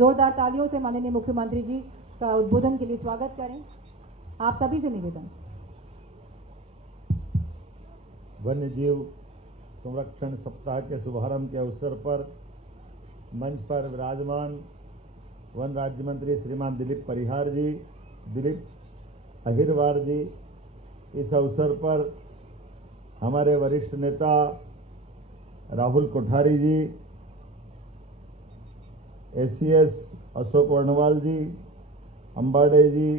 जोरदार तालियों से माननीय मुख्यमंत्री जी का उद्बोधन के लिए स्वागत करें। आप सभी से निवेदन। वन्य जीव संरक्षण सप्ताह के शुभारंभ के अवसर पर मंच पर विराजमान वन राज्य मंत्री श्रीमान दिलीप परिहार जी, दिलीप अहिरवार जी, इस अवसर पर हमारे वरिष्ठ नेता राहुल कोठारी जी, एसीएस अशोक वर्णवाल जी, अंबाडे जी,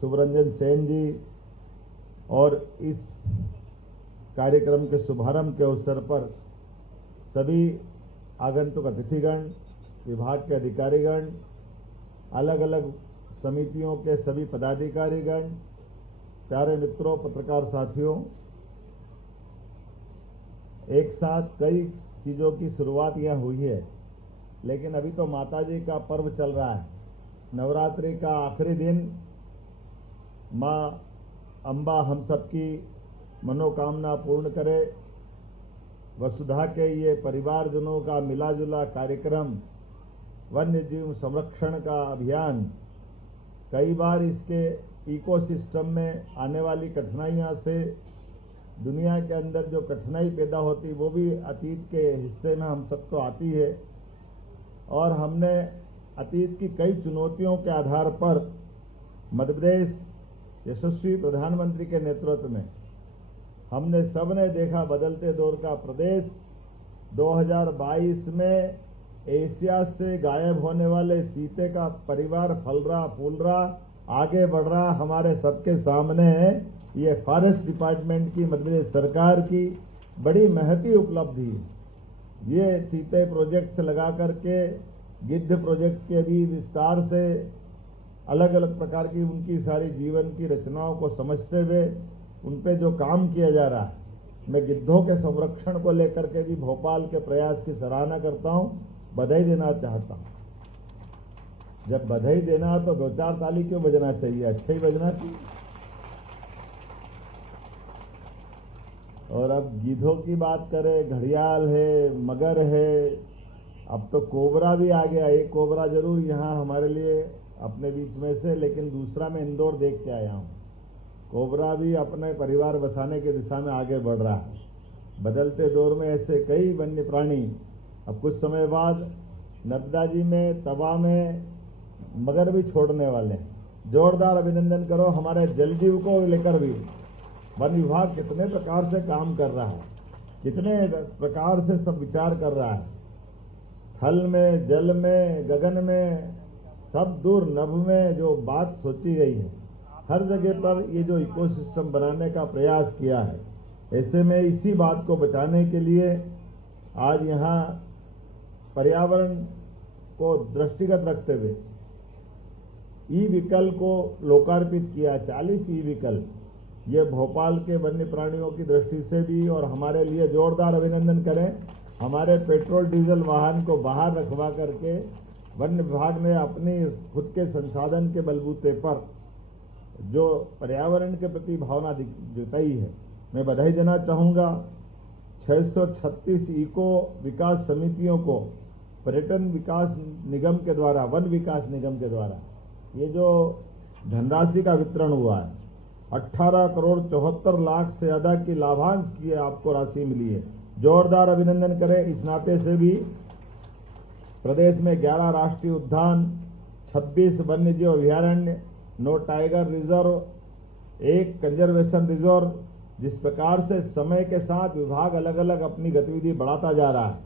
सुब्रंजन सेन जी और इस कार्यक्रम के शुभारंभ के अवसर पर सभी आगंतुक अतिथिगण, विभाग के अधिकारीगण, अलग अलग समितियों के सभी पदाधिकारीगण, प्यारे मित्रों, पत्रकार साथियों, एक साथ कई चीजों की शुरुआत यह हुई है, लेकिन अभी तो माताजी का पर्व चल रहा है। नवरात्रि का आखिरी दिन मां अंबा हम सबकी मनोकामना पूर्ण करे। वसुधा के ये परिवारजनों का मिला जुला कार्यक्रम, वन्य जीव संरक्षण का अभियान, कई बार इसके इकोसिस्टम में आने वाली कठिनाइयों से दुनिया के अंदर जो कठिनाई पैदा होती वो भी अतीत के हिस्से में हम सबको आती है और हमने अतीत की कई चुनौतियों के आधार पर मध्य प्रदेश यशस्वी प्रधानमंत्री के नेतृत्व में हमने सबने देखा बदलते दौर का प्रदेश 2022 में एशिया से गायब होने वाले चीते का परिवार फल रहा फूल रहा आगे बढ़ रहा हमारे सबके सामने है। ये फॉरेस्ट डिपार्टमेंट की मध्य प्रदेश सरकार की बड़ी महती उपलब्धि है। ये चीते प्रोजेक्ट से लगा करके गिद्ध प्रोजेक्ट के भी विस्तार से अलग अलग प्रकार की उनकी सारी जीवन की रचनाओं को समझते हुए उन पे जो काम किया जा रहा है, मैं गिद्धों के संरक्षण को लेकर के भी भोपाल के प्रयास की सराहना करता हूं, बधाई देना चाहता हूं। जब बधाई देना तो दो चार ताली क्यों बजना चाहिए, अच्छा ही बजना चाहिए। और अब गिद्धों की बात करें, घड़ियाल है, मगर है, अब तो कोबरा भी आ गया। एक कोबरा जरूर यहाँ हमारे लिए अपने बीच में से, लेकिन दूसरा मैं इंदौर देख के आया हूँ। कोबरा भी अपने परिवार बसाने की दिशा में आगे बढ़ रहा है। बदलते दौर में ऐसे कई वन्य प्राणी अब कुछ समय बाद नर्मदा जी में, तवा में मगर भी छोड़ने वाले हैं। जोरदार अभिनंदन करो हमारे जलजीव को लेकर भी वन विभाग कितने प्रकार से काम कर रहा है, कितने प्रकार से सब विचार कर रहा है। थल में, जल में, गगन में, सब दूर नभ में जो बात सोची गई है, हर जगह पर ये जो इकोसिस्टम बनाने का प्रयास किया है, ऐसे में इसी बात को बचाने के लिए आज यहाँ पर्यावरण को दृष्टिगत रखते हुए ई व्हीकल को लोकार्पित किया। 40 ई व्हीकल, ये भोपाल के वन्य प्राणियों की दृष्टि से भी और हमारे लिए जोरदार अभिनंदन करें। हमारे पेट्रोल डीजल वाहन को बाहर रखवा करके वन्य विभाग ने अपनी खुद के संसाधन के बलबूते पर जो पर्यावरण के प्रति भावना जताई है, मैं बधाई देना चाहूंगा। 636 इको विकास समितियों को पर्यटन विकास निगम के द्वारा, वन विकास निगम के द्वारा ये जो धनराशि का वितरण हुआ है, 18 करोड़ 74 लाख से ज्यादा की लाभांश की आपको राशि मिली है। जोरदार अभिनंदन करें। इस नाते से भी प्रदेश में 11 राष्ट्रीय उद्यान, 26 वन्यजीव अभयारण्य, 9 टाइगर रिजर्व, 1 कंजर्वेशन रिजर्व, जिस प्रकार से समय के साथ विभाग अलग अलग अपनी गतिविधि बढ़ाता जा रहा है,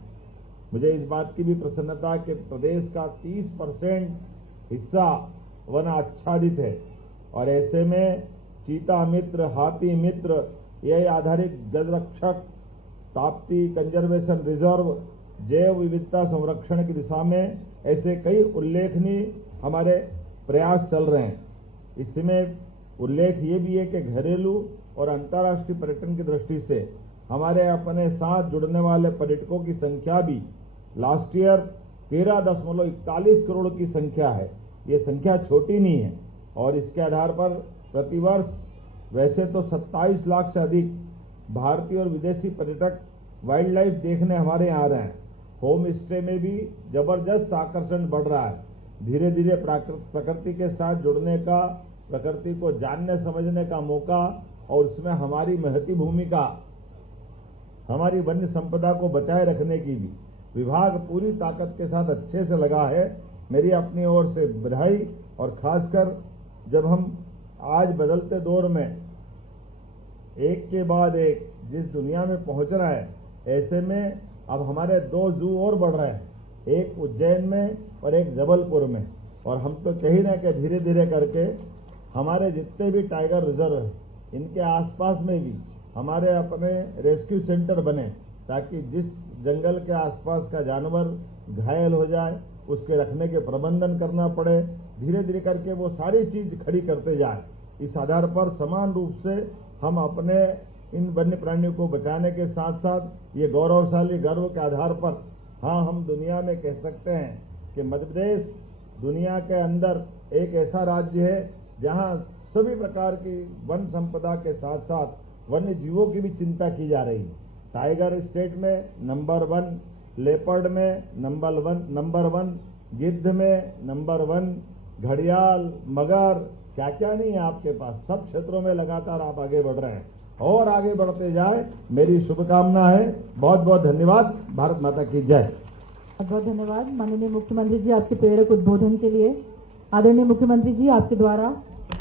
मुझे इस बात की भी प्रसन्नता कि प्रदेश का 30% हिस्सा वन आच्छादित है। और ऐसे में चीता मित्र, हाथी मित्र, ये आधारित गजरक्षक, ताप्ती कंजर्वेशन रिजर्व, जैव विविधता संरक्षण की दिशा में ऐसे कई उल्लेखनीय हमारे प्रयास चल रहे हैं। इसमें उल्लेख ये भी है कि घरेलू और अंतर्राष्ट्रीय पर्यटन की दृष्टि से हमारे अपने साथ जुड़ने वाले पर्यटकों की संख्या भी लास्ट ईयर 13.41 करोड़ की संख्या है। ये संख्या छोटी नहीं है और इसके आधार पर प्रतिवर्ष वैसे तो 27 लाख से अधिक भारतीय और विदेशी पर्यटक वाइल्ड लाइफ देखने हमारे यहाँ आ रहे हैं। होम स्टे में भी जबरदस्त आकर्षण बढ़ रहा है। धीरे धीरे प्रकृति के साथ जुड़ने का, प्रकृति को जानने समझने का मौका और उसमें हमारी महती भूमिका, हमारी वन्य संपदा को बचाए रखने की भी विभाग पूरी ताकत के साथ अच्छे से लगा है। मेरी अपनी ओर से बधाई। और खासकर जब हम आज बदलते दौर में एक के बाद एक जिस दुनिया में पहुंच रहा है, ऐसे में अब हमारे 2 जू और बढ़ रहे हैं, एक उज्जैन में और एक जबलपुर में। और हम तो कह ही रहे हैं कि धीरे धीरे करके हमारे जितने भी टाइगर रिजर्व हैं, इनके आसपास में भी हमारे अपने रेस्क्यू सेंटर बने, ताकि जिस जंगल के आसपास का जानवर घायल हो जाए उसके रखने के प्रबंधन करना पड़े, धीरे धीरे करके वो सारी चीज खड़ी करते जाए। इस आधार पर समान रूप से हम अपने इन वन्य प्राणियों को बचाने के साथ साथ ये गौरवशाली गर्व के आधार पर, हाँ, हम दुनिया में कह सकते हैं कि मध्य प्रदेश दुनिया के अंदर एक ऐसा राज्य है जहाँ सभी प्रकार की वन संपदा के साथ साथ वन्य जीवों की भी चिंता की जा रही है। टाइगर स्टेट में नंबर 1, लेपर्ड में नंबर 1, गिद्ध में नंबर 1, घड़ियाल, मगर, क्या क्या नहीं है आपके पास। सब क्षेत्रों में लगातार आप आगे बढ़ रहे हैं और आगे बढ़ते जाए, मेरी शुभकामना है। बहुत बहुत धन्यवाद। भारत माता की जय। बहुत बहुत धन्यवाद माननीय मुख्यमंत्री जी आपके प्रेरक उद्बोधन के लिए। आदरणीय मुख्यमंत्री जी, आपके द्वारा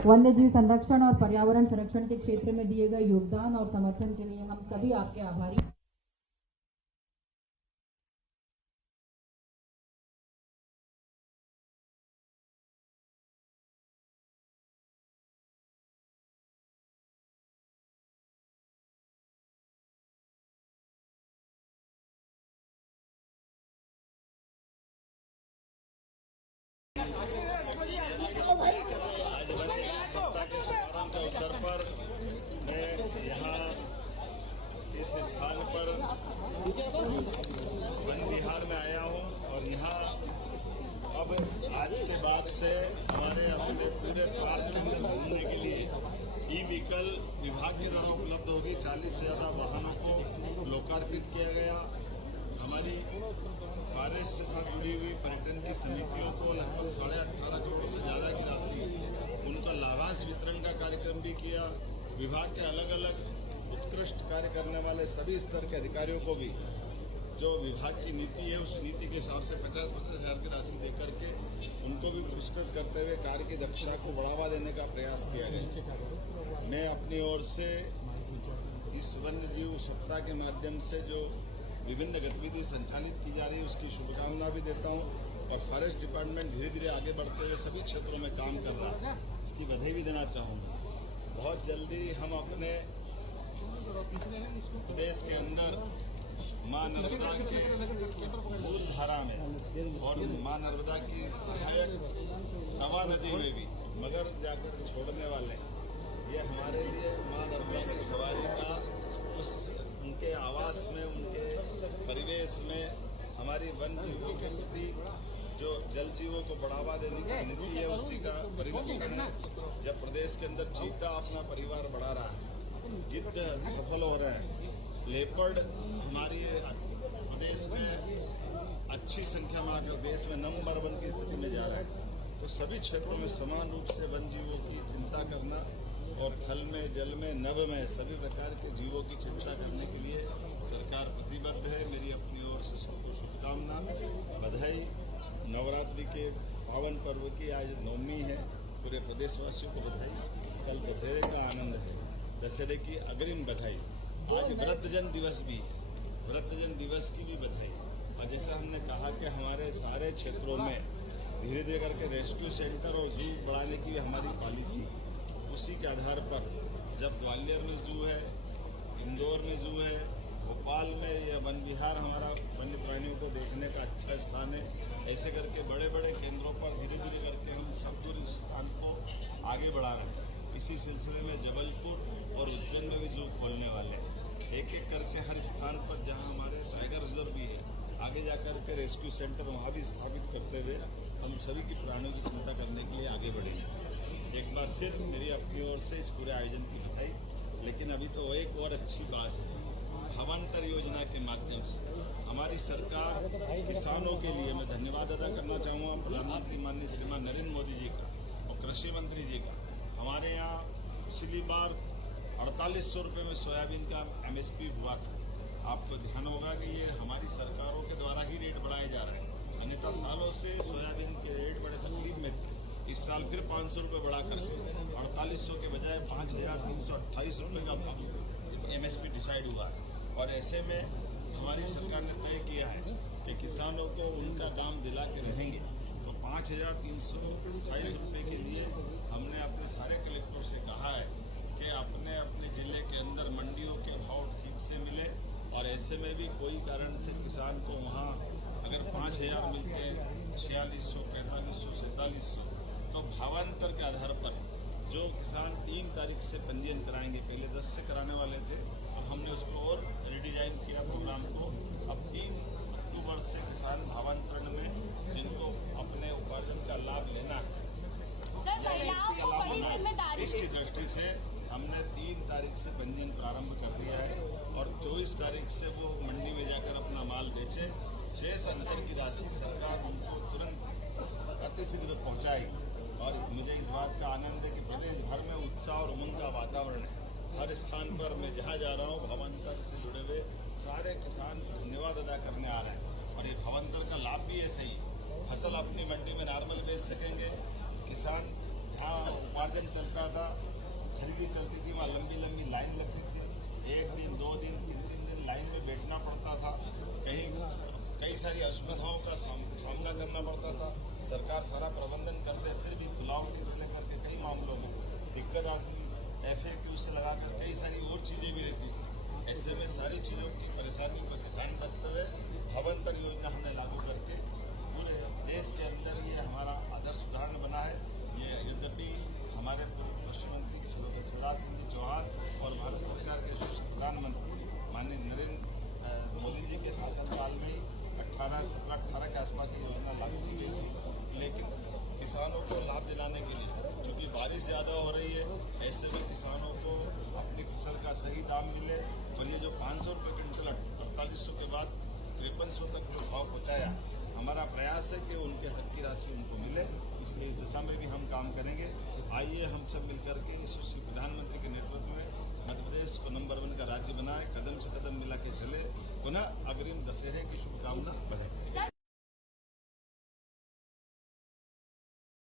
वन्य जीव संरक्षण और पर्यावरण संरक्षण के क्षेत्र में दिए गए योगदान और समर्थन के लिए हम सभी आपके आभारी। आज वन्य सप्ताह के समारोह के अवसर पर मैं यहाँ इस स्थान पर वन विहार में आया हूँ और यहाँ अब आज के बाद से हमारे अपने पूरे पार्क के अंदर घूमने के लिए ई व्हीकल विभाग के द्वारा उपलब्ध होगी। 40 से ज्यादा वाहनों को लोकार्पित किया गया। हमारी फॉरेस्ट से साथ जुड़ी हुई पर्यटन की समितियों को लगभग 18.5 करोड़ से ज्यादा की राशि उनका लाभांश वितरण का कार्यक्रम भी किया। विभाग के अलग अलग उत्कृष्ट कार्य करने वाले सभी स्तर के अधिकारियों को भी जो विभाग की नीति है उस नीति के हिसाब से 50-50 हजार की राशि देकर के उनको भी पुरस्कृत करते हुए कार्य की दक्षता को बढ़ावा देने का प्रयास किया गया। मैं अपनी ओर से इस वन्य जीव सप्ताह के माध्यम से जो विभिन्न गतिविधि संचालित की जा रही है उसकी शुभकामना भी देता हूं और फॉरेस्ट डिपार्टमेंट धीरे धीरे आगे बढ़ते हुए सभी क्षेत्रों में काम कर रहा है, इसकी बधाई भी देना चाहूंगा। बहुत जल्दी हम अपने देश के अंदर मां नर्मदा के मूल धारा में और मां नर्मदा की सहायक तवा नदी में भी मगर जाकर छोड़ने वाले, ये हमारे लिए मां नर्मदा की सवारी का उस उनके आवास में, उनके परिवेश में हमारी वन जीवों के प्रति जो जल जीवों को बढ़ावा देने की नीति है उसी का परिवर्तन है। जब प्रदेश के अंदर चीता अपना परिवार बढ़ा रहा है, गिद्ध सफल हो रहे हैं, लेपर्ड हमारे प्रदेश में अच्छी संख्या में आकर देश में नंबर 1 की स्थिति में जा रहा है, तो सभी क्षेत्रों में समान रूप से वन जीवों की चिंता करना और थल में, जल में, नभ में सभी प्रकार के जीवों की चिंता करने के लिए सरकार प्रतिबद्ध है। मेरी अपनी ओर से सबको शुभकामना, बधाई। नवरात्रि के पावन पर्व की आज नवमी है, पूरे प्रदेशवासियों को बधाई। कल दशहरे का आनंद है, दशहरे की अग्रिम बधाई। आज वृद्धजन दिवस भी है, वृद्धजन दिवस की भी बधाई। और जैसा हमने कहा कि हमारे सारे क्षेत्रों में धीरे धीरे करके रेस्क्यू सेंटर और जू बढ़ाने की हमारी पॉलिसी है। उसी के आधार पर जब ग्वालियर में जू है, इंदौर में जू है, भोपाल में यह वन विहार हमारा वन्य प्राणियों को देखने का अच्छा स्थान है, ऐसे करके बड़े बड़े केंद्रों पर धीरे धीरे करके हम सब टूरिस्ट स्थान को आगे बढ़ा रहे हैं। इसी सिलसिले में जबलपुर और उज्जैन में भी जू खोलने वाले हैं। एक एक करके हर स्थान पर जहां हमारे टाइगर रिजर्व भी है, आगे जाकर के रेस्क्यू सेंटर वहाँ भी स्थापित करते हुए हम सभी की प्राणियों की चिंता करने के लिए आगे बढ़ेंगे। एक बार फिर मेरी अपनी ओर से इस पूरे आयोजन की बधाई। लेकिन अभी तो एक और अच्छी बात है, भावांतर योजना के माध्यम से हमारी सरकार किसानों के लिए मैं धन्यवाद अदा करना चाहूँगा प्रधानमंत्री माननीय श्रीमान नरेंद्र मोदी जी का और कृषि मंत्री जी का। हमारे यहाँ पिछली बार 4800 रुपये में सोयाबीन का MSP हुआ था। आपको ध्यान होगा कि ये हमारी सरकारों के द्वारा ही रेट बढ़ाए जा रहे हैं। अन्यथा सालों से सोयाबीन के रेट बड़े तकलीफ में थे। इस साल फिर 500 रुपये बढ़ा करके 4800 के बजाय 5328 रुपये का MSP डिसाइड हुआ है। और ऐसे में हमारी सरकार ने तय किया है कि किसानों को उनका दाम दिला के रहेंगे। तो 5328 रुपये के लिए हमने अपने सारे कलेक्टर से कहा है कि अपने अपने जिले के अंदर मंडियों के भाव ठीक से मिले। और ऐसे में भी कोई कारण से किसान को वहाँ अगर 5000 मिलते हैं 4600, 4500, 4700 तो भावांतर के आधार पर जो किसान 3 तारीख से पंजीयन कराएंगे, पहले 10 से कराने वाले थे, अब हमने उसको और रिडिजाइन किया प्रोग्राम को। अब 3 अक्टूबर से किसान भावांतरण में जिनको अपने उपार्जन का लाभ लेना है इसकी दृष्टि से हमने 3 तारीख से पंजीयन प्रारंभ कर दिया है और 24 तारीख से वो मंडी में जाकर अपना माल बेचे। शेष अंतर की राशि सरकार उनको तुरंत अतिशीघ्र पहुंचाएगी। और मुझे इस बात का आनंद है कि प्रदेश भर में उत्साह और उमंग का वातावरण है। हर स्थान पर मैं जहाँ जा रहा हूँ भावांतर से जुड़े हुए सारे किसान धन्यवाद अदा करने आ रहे हैं। और ये भावांतर का लाभ भी ऐसे ही फसल अपनी मंडी में नॉर्मल बेच सकेंगे। किसान जहाँ उपार्जन चलता था, खरीदी चलती थी, वहाँ लंबी लंबी लाइन लगती थी। 1 दिन 2 दिन 3 दिन लाइन में बैठना पड़ता था। कई सारी असुविधाओं का सामना करना पड़ता था। सरकार सारा प्रबंधन करते फिर भी खुलावटी से लेकर के कई मामलों में दिक्कत आती थी। FAQ से लगाकर कई सारी और चीजें भी रहती थी। ऐसे में सारी चीजों की परेशानियों का ध्यान रखते हुए भावांतर योजना हमने लागू करके पूरे देश के अंदर ये हमारा आदर्श उदाहरण बना है। ये यद्यपि हमारे पूर्व कृषि मंत्री शिवराज सिंह चौहान और भारत सरकार के प्रधानमंत्री माननीय नरेंद्र मोदी जी के शासनकाल में 17-18 के आसपास ये योजना लागू की गई थी। लेकिन किसानों को लाभ दिलाने के लिए चूंकि बारिश ज़्यादा हो रही है, ऐसे में किसानों को अपनी फसल का सही दाम मिले। और ये जो 500 रुपये क्विंटल 4800 के बाद 5300 तक जो भाव पहुँचाया, हमारा प्रयास है कि उनके हक की राशि उनको मिले। इसलिए इस दिशा में भी हम काम करेंगे। आइए हम सब मिलकर के यशस्वी प्रधानमंत्री के नेतृत्व में मध्य प्रदेश को नंबर 1 का राज्य बनाए, कदम से कदम मिला के चले। पुनः अग्रिम दशहरे की शुभकामना बढ़े।